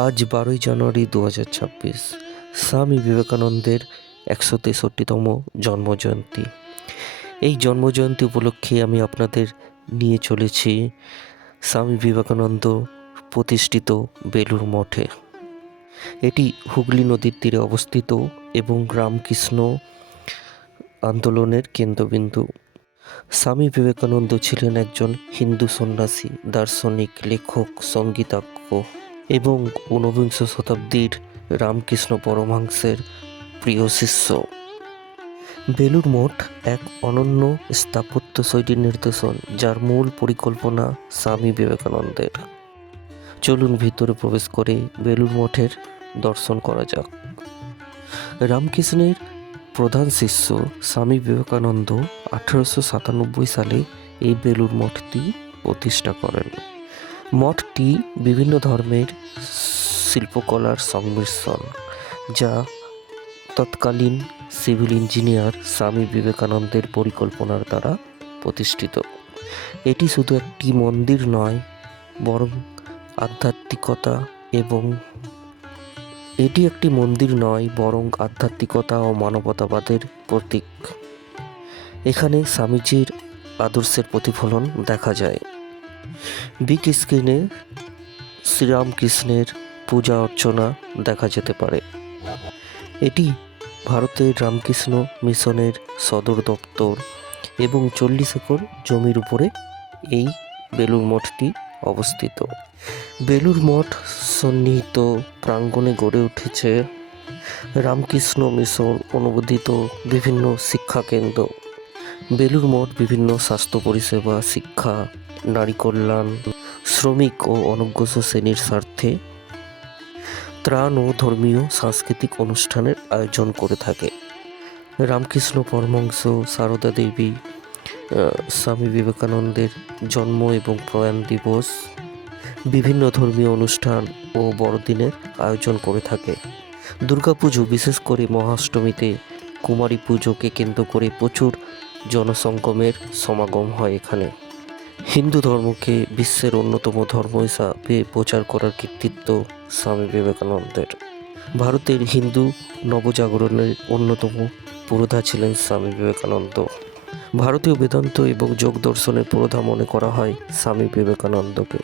আজ 12ই জানুয়ারি 2026 স্বামী বিবেকানন্দের 163তম জন্মজয়ন্তী। এই জন্মজয়ন্তী উপলক্ষে আমি আপনাদের নিয়ে চলেছি স্বামী বিবেকানন্দ প্রতিষ্ঠিত বেলুড় মঠে। এটি হুগলি নদীর তীরে অবস্থিত এবং রামকৃষ্ণ আন্দোলনের কেন্দ্রবিন্দু। স্বামী বিবেকানন্দ ছিলেন একজন হিন্দু সন্ন্যাসী, দার্শনিক, লেখক, সঙ্গীতজ্ঞ এবং ঊনবিংশ শতাব্দীর রামকৃষ্ণ পরমহংসের প্রিয় শিষ্য। বেলুড় মঠ এক অনন্য স্থাপত্য শৈলীর নিদর্শন, যার মূল পরিকল্পনা স্বামী বিবেকানন্দের। চলুন ভিতরে প্রবেশ করে বেলুড় মঠের দর্শন করা যাক। রামকৃষ্ণের প্রধান শিষ্য স্বামী বিবেকানন্দ 1897 সালে এই বেলুড় মঠটি প্রতিষ্ঠা করেন। মঠটি বিভিন্ন ধর্মের শিল্পকলার সংমিশ্রণ, যা তৎকালীন সিভিল ইঞ্জিনিয়ার স্বামী বিবেকানন্দের পরিকল্পনার দ্বারা প্রতিষ্ঠিত। এটি শুধু একটি মন্দির নয়, বরং আধ্যাত্মিকতা ও মানবতাবাদের প্রতীক। এখানে স্বামীজির আদর্শের প্রতিফলন দেখা যায়। বিগ স্ক্রিনে শ্রীরামকৃষ্ণের পূজা অর্চনা দেখা যেতে পারে। এটি ভারতের রামকৃষ্ণ মিশনের সদর দপ্তর এবং 40 একর জমির উপরে এই বেলুড় মঠটি অবস্থিত। বেলুড় মঠ সন্নিহিত প্রাঙ্গণে গড়ে উঠেছে রামকৃষ্ণ মিশন অনুমোদিত বিভিন্ন শিক্ষা কেন্দ্র। বেলুড় মঠ বিভিন্ন স্বাস্থ্য পরিষেবা, শিক্ষা, নারী কল্যাণ, শ্রমিক ও অনগ্রসর শ্রেণীর স্বার্থে ত্রাণ ও ধর্মীয় সাংস্কৃতিক অনুষ্ঠানের আয়োজন করে থাকে। রামকৃষ্ণ পরমহংস, সারদা দেবী, স্বামী বিবেকানন্দের জন্ম এবং প্রয়াণ দিবস, বিভিন্ন ধর্মীয় অনুষ্ঠান ও বড়দিনের আয়োজন করে থাকে। দুর্গাপুজো, বিশেষ করে মহাষ্টমীতে কুমারী পুজোকে কেন্দ্র করে প্রচুর জনসংগমের সমাগম হয় এখানে। হিন্দু ধর্মকে বিশ্বের অন্যতম ধর্ম হিসাবে প্রচার করার কৃতিত্ব স্বামী বিবেকানন্দের। ভারতের হিন্দু নবজাগরণের অন্যতম পুরোধা ছিলেন স্বামী বিবেকানন্দ। ভারতীয় বেদান্ত এবং যোগ দর্শনের পুরোধা মনে করা হয় স্বামী বিবেকানন্দকে।